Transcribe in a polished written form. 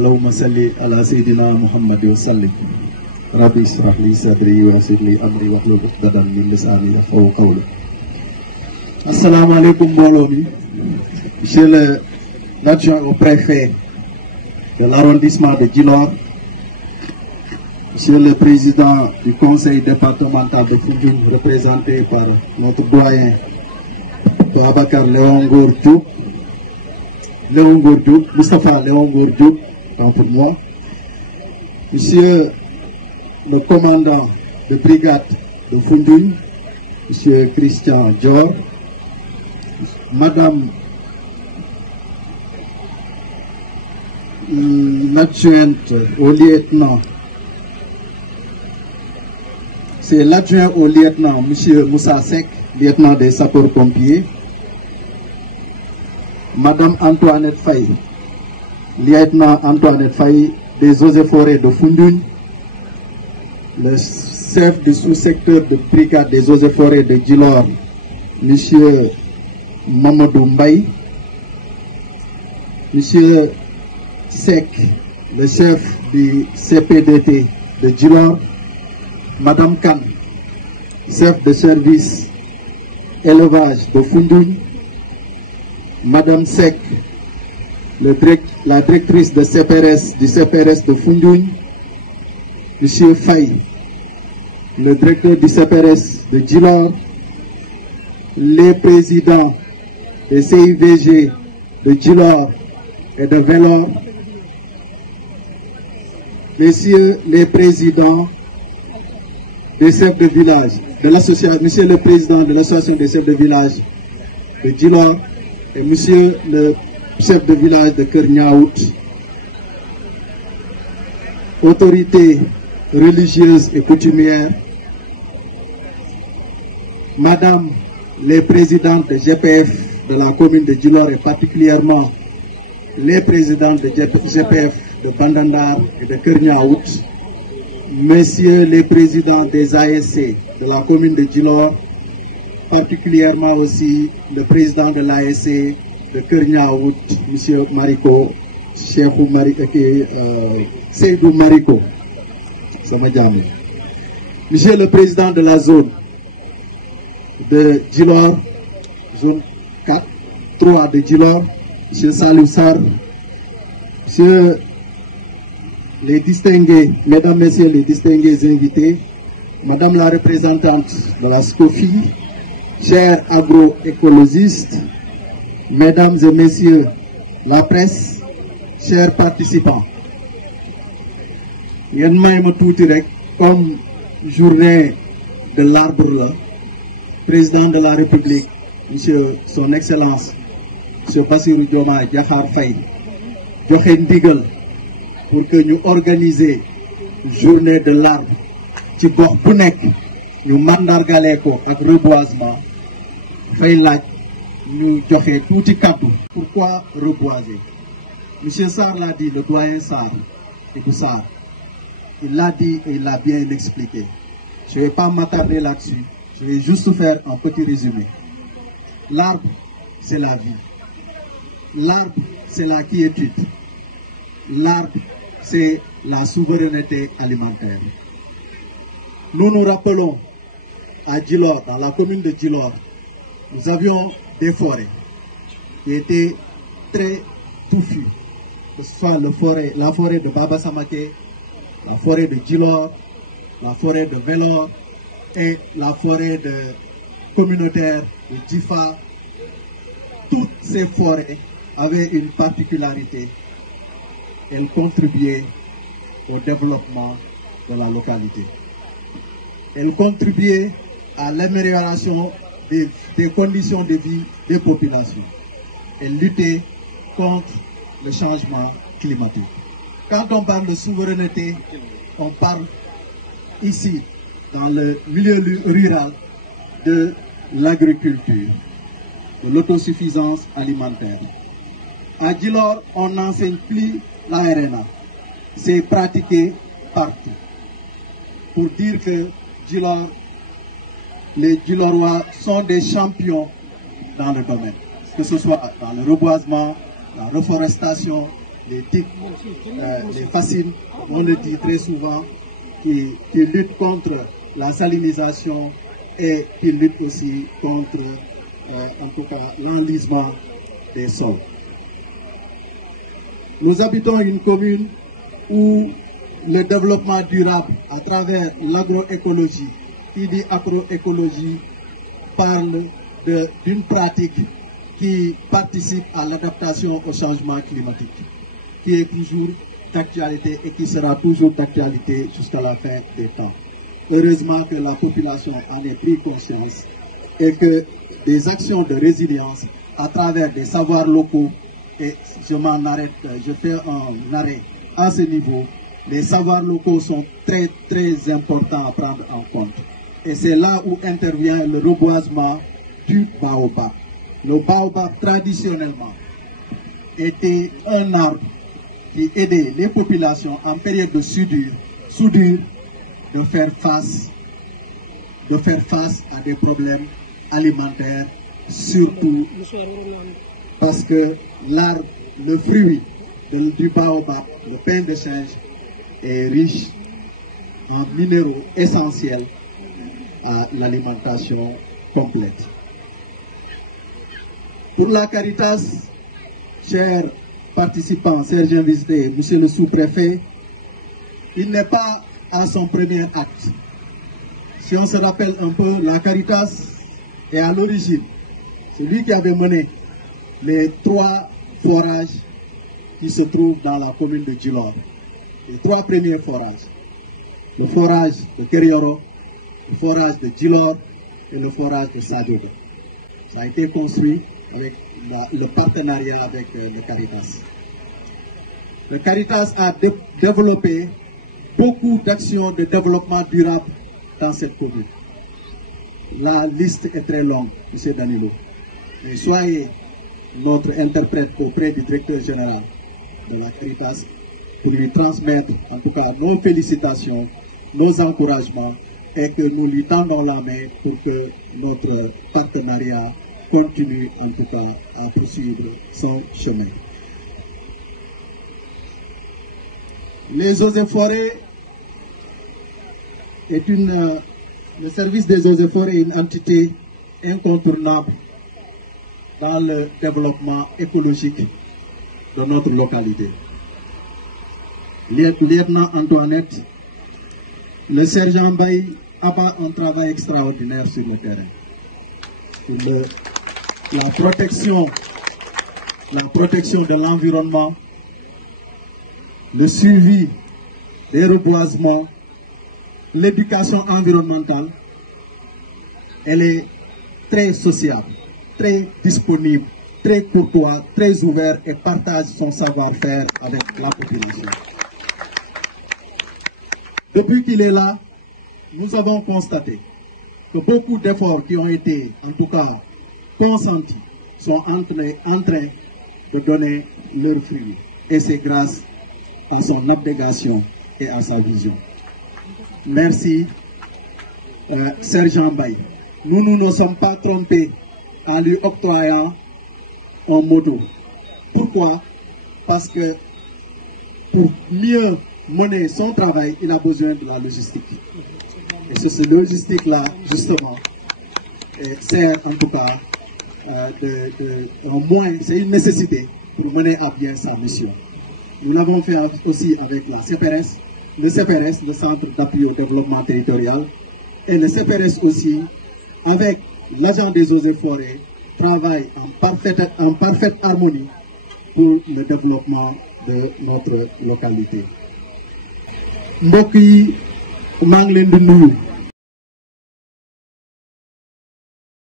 اللهم صل على سيدنا محمد وسلم ربي اشرح لي صدري ويسر لي امري واحلل عقدة من لساني يفقهوا قولي. Assalamu alaikum Bolomi. Monsieur l'adjoint au préfet de l'arrondissement de Djilor, Monsieur le président du conseil départemental de Foundiougne, représenté par notre doyen Abakar Léon Gourdiouk, Moustapha Léon Gourdiouk, tant pour moi, Monsieur le commandant de brigade de Foundiougne, Monsieur Christian Dior, Madame l'adjointe au lieutenant, c'est l'adjoint au lieutenant, Monsieur Moussa Sek, lieutenant des sapeurs-pompiers, Madame Antoinette Faye, lieutenant Antoinette Faye des eaux et forêts de Foundiougne, le chef du sous-secteur de brigade des eaux et forêts de Djilor, Monsieur Mamadou Mbaye, Monsieur Sek, le chef du CPDT de Djilor, Madame Khan, chef de service élevage de Foundiougne, Madame Sek, la directrice de CPRS du CPRS de Foundiougne, Monsieur Faye, le directeur du CPRS de Djilor, les présidents des CIVG de Djilor et de Vélor, messieurs les présidents des chefs de village, monsieur le président de l'association des chefs de village de Djilor et monsieur le chef de village de Kerniaout, autorités religieuses et coutumières, madame les présidentes de GPF de la commune de Djilor et particulièrement les présidentes de GPF de Bandandar et de Kerniaout, messieurs les présidents des ASC de la commune de Djilor, particulièrement aussi le président de l'ASC de Kerniaout, monsieur Mariko, Seydou Mariko, monsieur le président de la zone de Djilor, zone 4, 3 de Djilor, monsieur Salou Sar, monsieur les distingués, mesdames, messieurs les distingués invités, madame la représentante de la SCOFI, chers agroécologistes, mesdames et messieurs la presse, chers participants. Comme journée de l'arbre là, président de la République, monsieur son excellence, monsieur Bassirou Diomaye Diakhar Faye, joxe ndigal pour que nous organisions journée de l'arbre ci gox bu nek ñu mandargalé ko ak reboisement fay laaj ñu joxe touti kaddu. Pourquoi reboiser? Monsieur Sarr l'a dit, le doyen Sarr et tout ça, il l'a dit et il l'a bien expliqué. Je ne vais pas m'attarder là-dessus, je vais juste faire un petit résumé. L'arbre, c'est la vie. L'arbre, c'est la quiétude. L'arbre, c'est la souveraineté alimentaire. Nous nous rappelons à Djilor, dans la commune de Djilor, nous avions des forêts qui étaient très touffues, que ce soit la forêt de Baba Samake, la forêt de Djilor, la forêt de Vélor et la forêt communautaire de Djifa. Toutes ces forêts avaient une particularité. Elles contribuaient au développement de la localité. Elles contribuaient à l'amélioration des conditions de vie des populations. Elles luttaient contre le changement climatique. Quand on parle de souveraineté, on parle ici, dans le milieu rural, de l'agriculture, de l'autosuffisance alimentaire. À Djilor, on n'enseigne plus la RNA. C'est pratiqué partout. Pour dire que Djilor, les Djilorois sont des champions dans le domaine. Que ce soit dans le reboisement, la reforestation, les tiques, les fascines, on le dit très souvent, qui luttent contre la salinisation et qui luttent aussi contre, en tout cas, l'enlisement des sols. Nous habitons une commune où le développement durable à travers l'agroécologie, qui dit agroécologie, parle d'une pratique qui participe à l'adaptation au changement climatique, qui est toujours d'actualité et qui sera toujours d'actualité jusqu'à la fin des temps. Heureusement que la population en ait pris conscience et que des actions de résilience à travers des savoirs locaux, et je m'en arrête, je fais un arrêt à ce niveau, les savoirs locaux sont très très importants à prendre en compte. Et c'est là où intervient le reboisement du baobab. Le baobab traditionnellement était un arbre qui aidait les populations en période de soudure de faire face à des problèmes alimentaires, surtout parce que l'arbre, le fruit du baobab, le pain de singe, est riche en minéraux essentiels à l'alimentation complète. Pour la Caritas, chers participants, chers invités, monsieur le sous-préfet, il n'est pas à son premier acte. Si on se rappelle un peu, la Caritas est à l'origine celui qui avait mené les 3 forages qui se trouvent dans la commune de Djilor. Les 3 premiers forages. Le forage de Kerioro, le forage de Djilor et le forage de Sadioga. Ça a été construit avec le partenariat avec le Caritas. Le Caritas a développé beaucoup d'actions de développement durable dans cette commune. La liste est très longue, M. Danilo. Mais soyez notre interprète auprès du directeur général de la Caritas pour lui transmettre en tout cas nos félicitations, nos encouragements et que nous lui tendons la main pour que notre partenariat continue en tout cas à poursuivre son chemin. Les eaux et forêts est le service des eaux et forêts est une entité incontournable dans le développement écologique de notre localité. Lieutenant Antoinette, le sergent Baye a fait un travail extraordinaire sur le terrain. La protection de l'environnement, le suivi des reboisements, l'éducation environnementale, elle est très sociable, très disponible, très courtois, très ouvert et partage son savoir-faire avec la population. Depuis qu'il est là, nous avons constaté que beaucoup d'efforts qui ont été, en tout cas, consentis, sont en train de donner leurs fruits. Et c'est grâce à son abnégation et à sa vision. Merci, Sergent Baye. Nous ne nous sommes pas trompés en lui octroyant un moto. Pourquoi? Parce que pour mieux mener son travail, il a besoin de la logistique. Et c'est cette logistique-là, justement, sert en tout cas au moins, c'est une nécessité pour mener à bien sa mission. Nous l'avons fait aussi avec la CPRS, le CPRS, le Centre d'appui au développement territorial, et le CPRS aussi, avec l'agent des eaux et forêts, travaille en parfaite harmonie pour le développement de notre localité. Mbokk yi maa ngi leen di nuyu